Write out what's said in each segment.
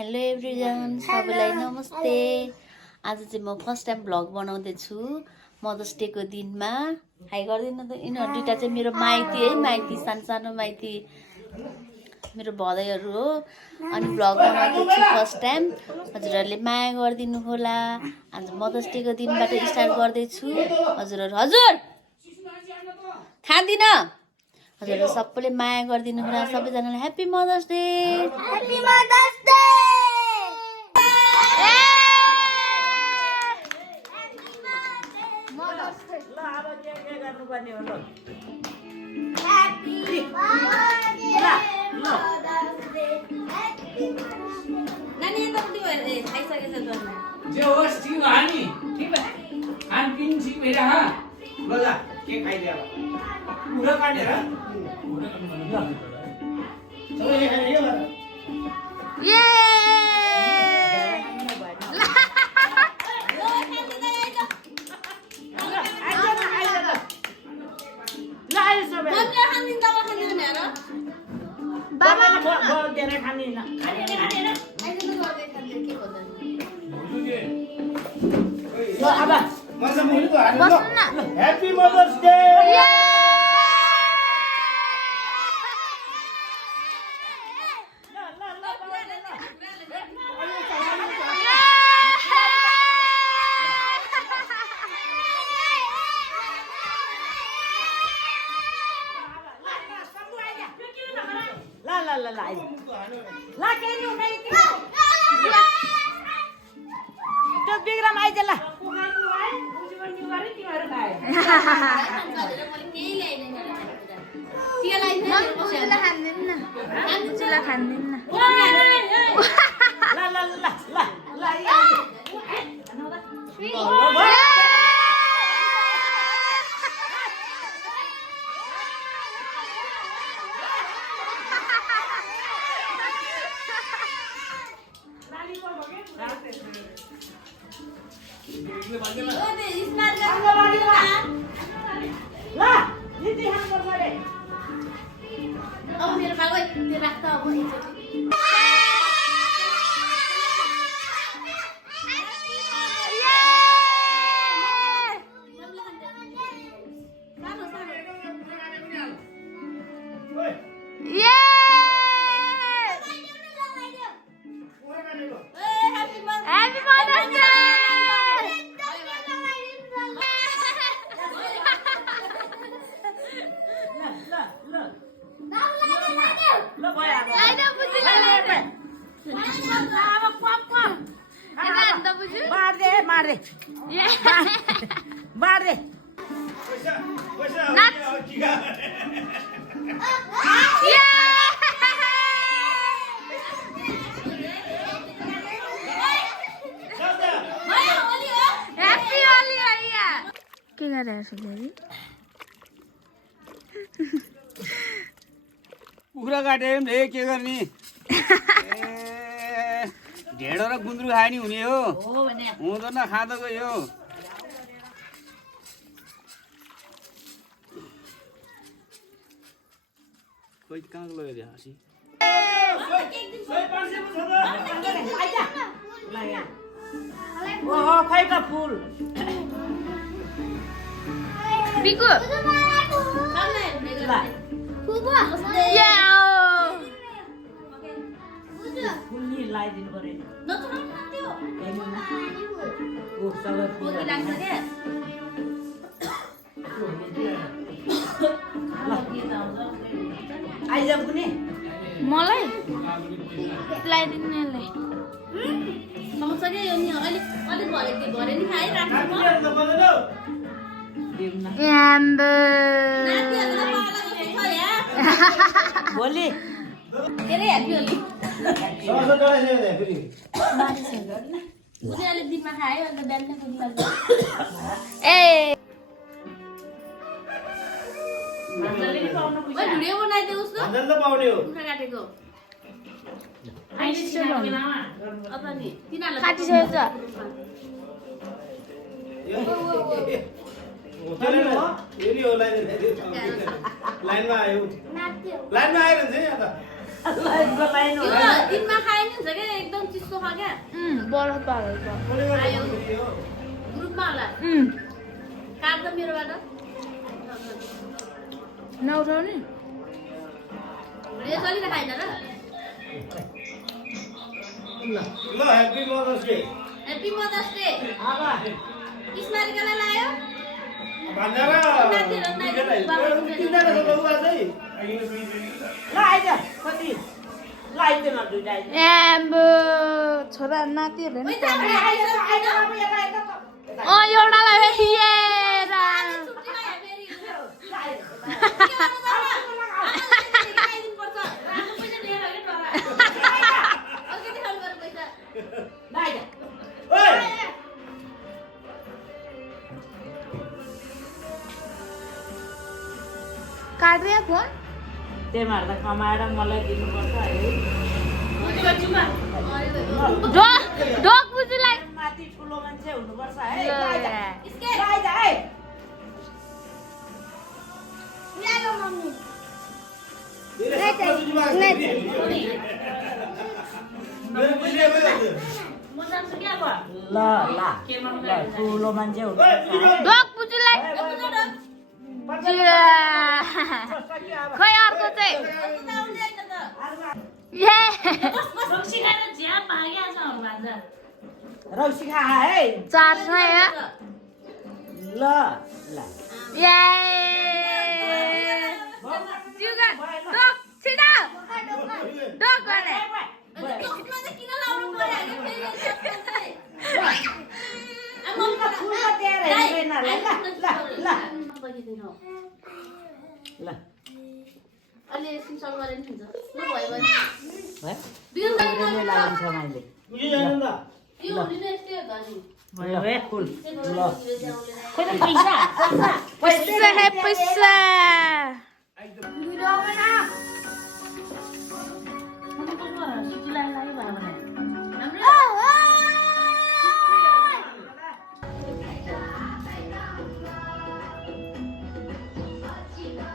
Hello एभ्रिजन, सबैलाई नमस्ते। आज चाहिँ म फर्स्ट टाइम भ्लग बनाउँदैछु मदर्स डेको दिनमा। हाई गरिदिनु त। यिनीहरू दुइटा चाहिँ मेरो माइती है, माइती सानो सानो माइती मेरो भदैहरू हो। अनि भ्लग बनाउँदैछु फर्स्ट टाइम। हजुरहरूले माया गरिदिनु होला। आज मदर्स डेको दिनबाट स्टार्ट गर्दैछु। हजुरहरू हजुर खाँदिन। हजुरहरू सबैले माया गरिदिनु होला। सबैजनालाई happy mother's day. Happy mother's day. जे होस् ठिक भयो नि, ठिक भयो। खानपिन ठिक भइरह। ल जा, के खाइदियो अब? कुरा काटेर? सबैले खाने यो गर। ये Happy Mother's Day! के गरिरहेको छ दिदी? कुखुरा काट्यो भने के गर्ने? ढेँडो र गुन्द्रुक खाए नि हुने हो। हुँदैन, खाँदा गयो। खोइ कहाँ लग्यो हाँसी? ओहो खै त फुल बिकु फुल नि लगाइदिनु पर्यो ओ सबै फुल आइज पनि मलाई लगाइदिनु यसलाई। भोलि ए काटिसकेको लाइनमा आयो लाइनमा आएर चाहिँ लाइन दिनमा खाए नि हुन्छ के एकदम क्या बरफ पारेको आयो ग्रुपमा होला काट्छ मेरोबाट नउठाउने यसरी खाइन र ल happy mother's day happy mother's day आमा किस्मारीकालाई लायो भनेर किनले गउवा चाहिँ ल आइज कति ल आइज न दुईटा आइज एम्बो छोरा नातिहरूले नि पैसा एउटालाई हेर छुट्टीमा हेरी पर्छ राम्रो पैसा लिएर के टरा अलिकति खानु पर्छ पैसा ल आइज ओइ काट्दै फोन तिमीहरू त कमाएर मलाई दिनुपर्छ है ढोक बुझीलाई माथि ठुलो मान्छे हुनुपर्छ है ल ल आइज यार। ल आइज है ल्यायो मम्मी म जान्छु क्या अब ल ल ल ठुलो मान्छे हुनुपर्छ है ढोक बुझीलाई खै अर्को चाहिँ ए रौसी खा है 400 है ल ल ये juga dok sini dok mana ल अहिले सिमसल गरेर नि हुन्छ ल भयो भयो है बिउ बिउले लागिन्छ मैले बुझि जानु त बिउ हुने नै यस्तै हो त नि भयो है फुल ल पैसा है पैसा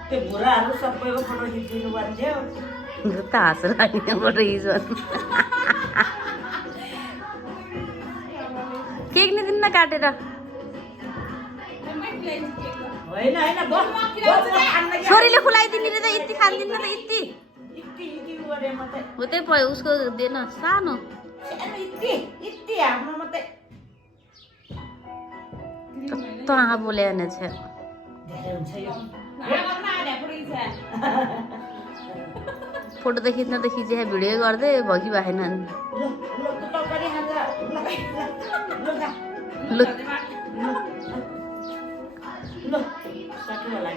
त्यो बुढाहरू सबैको फोटो खिचिदिनु पर्ने त हाँस लाग्ने फोटो खिच्नु केक नि दिन्न काटेर होइन होइन छोरीले खुलाइदिने रे त यति खान्दिन त यति यति गरे मात्रै हो त्यही भयो उसको दिएन सानो यति यति हाम्रो मात्रै त आँखा बोले भने छ धेरै हुन्छ यो फोटो त खिच्न त खिचे भिडियो गर्दै भगी भएन ल तरकारी खान्छ लु ल सक्नु होला